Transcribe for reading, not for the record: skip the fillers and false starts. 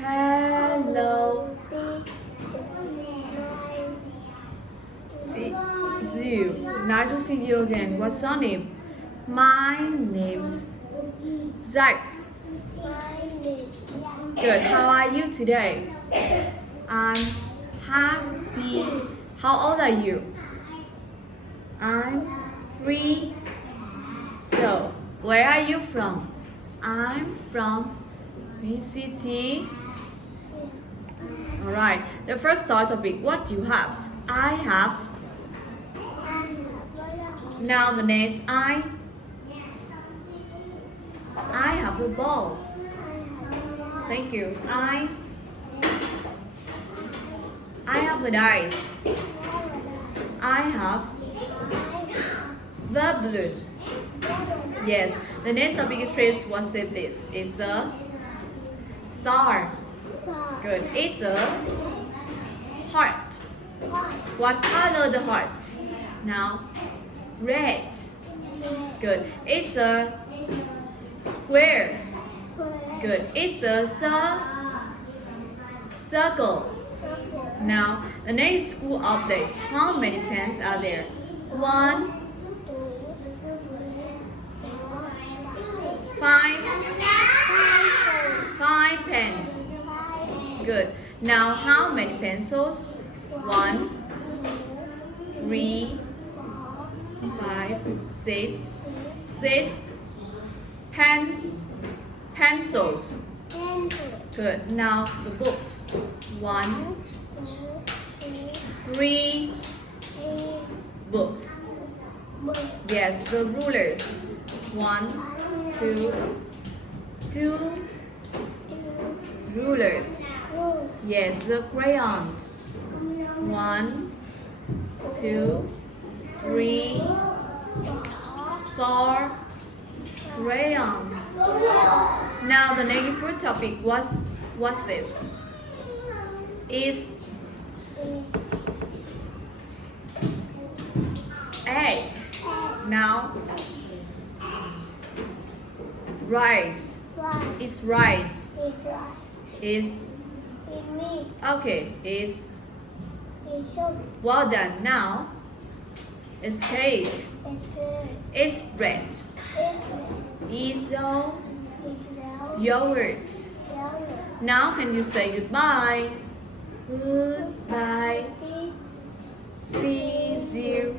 Hello. See you. Nice to see you again. What's your name? My name's Zach. Good. How are you today? I'm happy. How old are you? I'm 3. So, where are you from? I'm from city. Alright, the first topic, what do you have? I have. Now the next, I have a ball. Thank you. I have the dice. I have the balloon. Yes, the next topic is trips. What's this? It's a star. Good. It's a heart. What color the heart? Now, red. Good. It's a square. Good. It's a circle. Now, the next school updates. How many pens are there? 1, 5 pens. Good. Now, how many pencils? 1, 3, 5, 6 pencils. Good. Now the books. 1, 3 books. Yes, the rulers. 1, 2 rulers. Yes, the crayons. 1, 2, 3, 4 crayons. Now the next food topic what's this? Is egg. Now rice. It's rice. Is okay. Is well done. Now it's cake. It's bread. Is yogurt. Now can you say goodbye? Goodbye. See you.